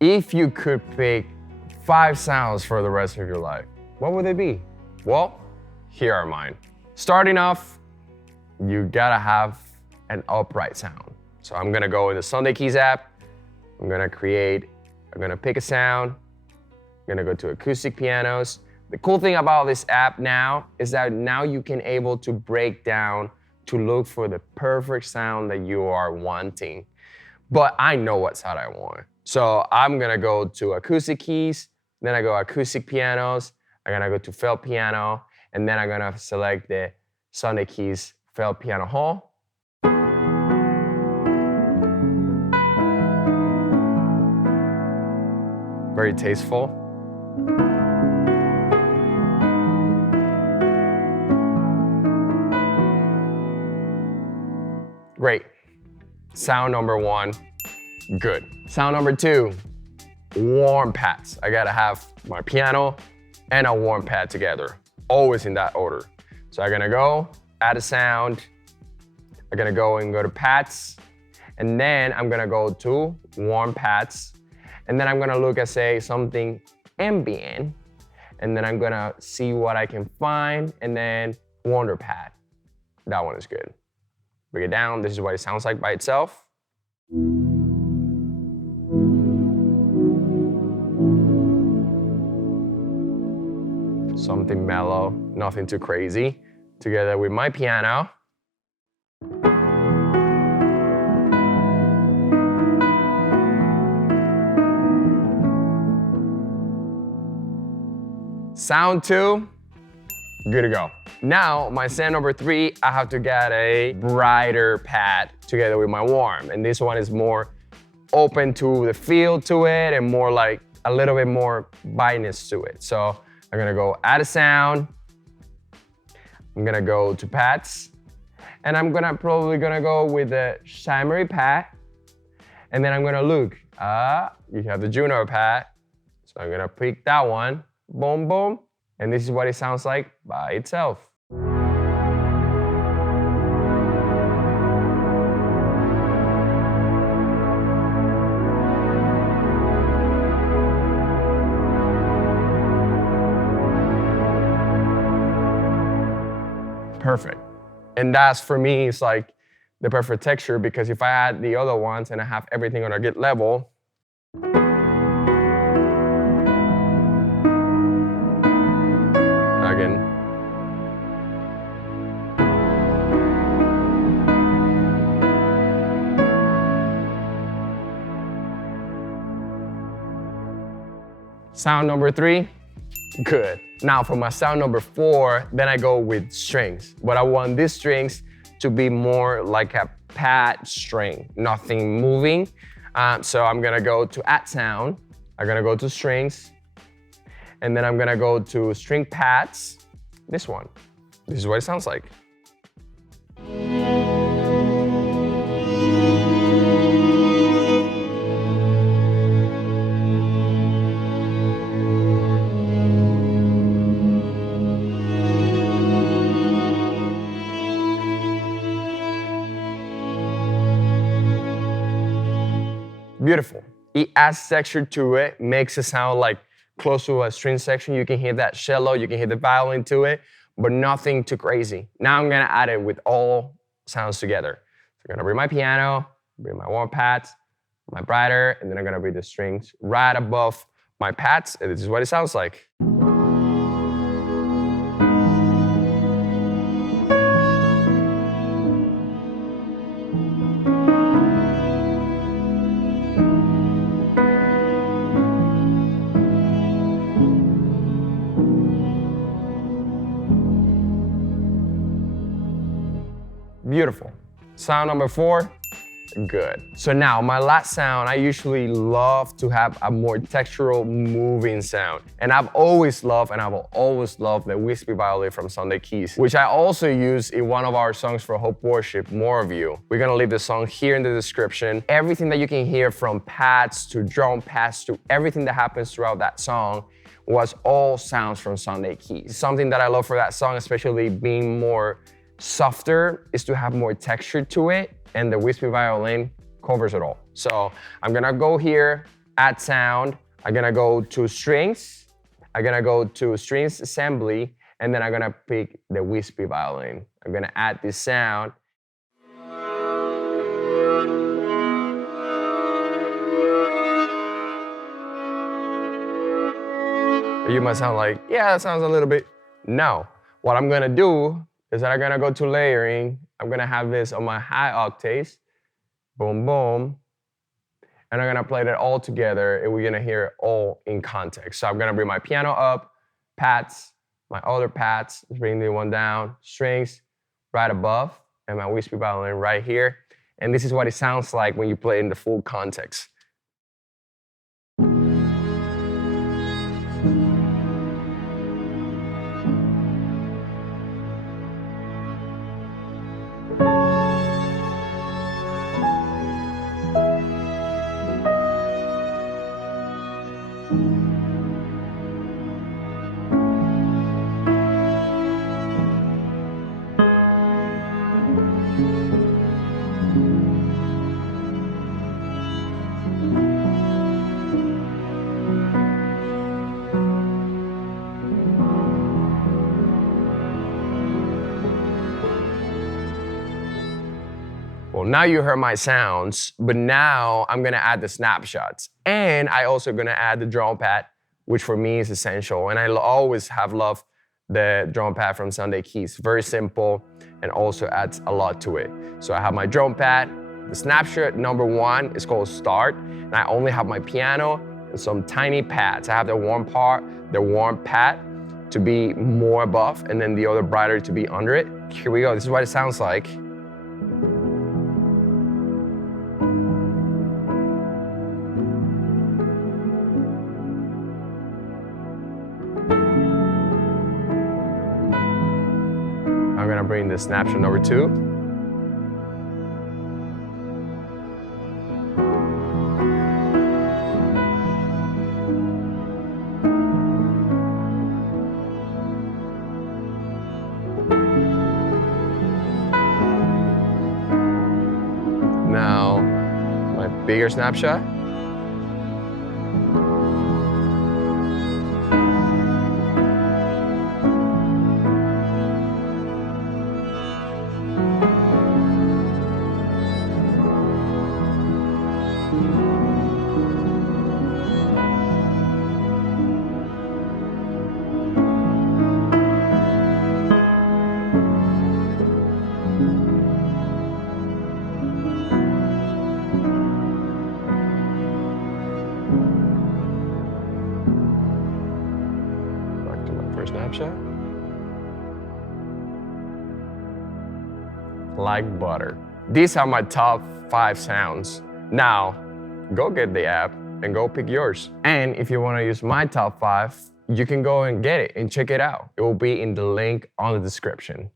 If you could pick 5 sounds for the rest of your life, what would they be? Well, here are mine. Starting off, you gotta have an upright sound. So I'm gonna go in the Sunday Keys app. I'm gonna pick a sound. I'm gonna go to acoustic pianos. The cool thing about this app now is that now you can able to break down to look for the perfect sound that you are wanting. But I know what sound I want. So I'm gonna go to acoustic keys, then I go acoustic pianos, I'm gonna go to felt piano, and then I'm gonna select the Sunday Keys felt piano hall. Very tasteful. Great. Sound number 1, good. Sound number 2, warm pads. I gotta have my piano and a warm pad together, always in that order. So I'm gonna go, add a sound, I'm gonna go to pads, and then I'm gonna go to warm pads, and then I'm gonna look at, say, something ambient, and then I'm gonna see what I can find, and then wonder pad. That one is good. Bring it down, this is what it sounds like by itself. Something mellow, nothing too crazy. Together with my piano. Sound 2, good to go. Now, my sound number 3, I have to get a brighter pad together with my warm. And this one is more open to the feel to it and more like a little bit more bityness to it. So I'm gonna go add a sound. I'm gonna go to pads. And I'm probably gonna go with the shimmery pad. And then I'm gonna look. You have the Juno pad. So I'm gonna pick that one. Boom, boom. And this is what it sounds like by itself. Perfect. And that's, for me, it's like the perfect texture, because if I add the other ones and I have everything on a good level, again. Sound number 3, good. Now for my sound number 4, then I go with strings. But I want these strings to be more like a pad string, nothing moving. So I'm gonna go to add sound. I'm gonna go to strings. And then I'm gonna go to string pads. This one. This is what it sounds like. Beautiful. It adds texture to it, makes it sound like close to a string section. You can hear that cello, you can hear the violin to it, but nothing too crazy. Now I'm gonna add it with all sounds together. So I'm gonna bring my piano, bring my warm pads, my brighter, and then I'm gonna bring the strings right above my pads, and this is what it sounds like. Beautiful. Sound number 4, good. So now my last sound, I usually love to have a more textural moving sound. And I've always loved and I will always love the wispy violin from Sunday Keys, which I also use in one of our songs for Hope Worship, More of You. We're gonna leave the song here in the description. Everything that you can hear from pads to drum pads to everything that happens throughout that song was all sounds from Sunday Keys. Something that I love for that song, especially being more softer, is to have more texture to it, and the wispy violin covers it all. So I'm gonna go here, add sound. I'm gonna go to strings. I'm gonna go to strings assembly, and then I'm gonna pick the wispy violin. I'm gonna add this sound. You might sound like, yeah, that sounds a little bit. No. What I'm gonna do is that I'm gonna go to layering. I'm gonna have this on my high octaves. Boom, boom. And I'm gonna play that all together, and we're gonna hear it all in context. So I'm gonna bring my piano up, pats, my other pats, bring the one down, strings right above, and my wispy violin right here. And this is what it sounds like when you play in the full context. Well, now you heard my sounds, but now I'm gonna add the snapshots. And I also gonna add the drum pad, which for me is essential. And I always have loved the drum pad from Sunday Keys. Very simple and also adds a lot to it. So I have my drum pad. The snapshot number 1 is called start. And I only have my piano and some tiny pads. I have the warm part, the warm pad to be more above, and then the other brighter to be under it. Here we go, this is what it sounds like. I'm gonna bring the snapshot number 2. Now, my bigger snapshot. Snapshot. Like butter. These are my top 5 sounds. Now, go get the app and go pick yours. And if you want to use my top 5, you can go and get it and check it out. It will be in the link on the description.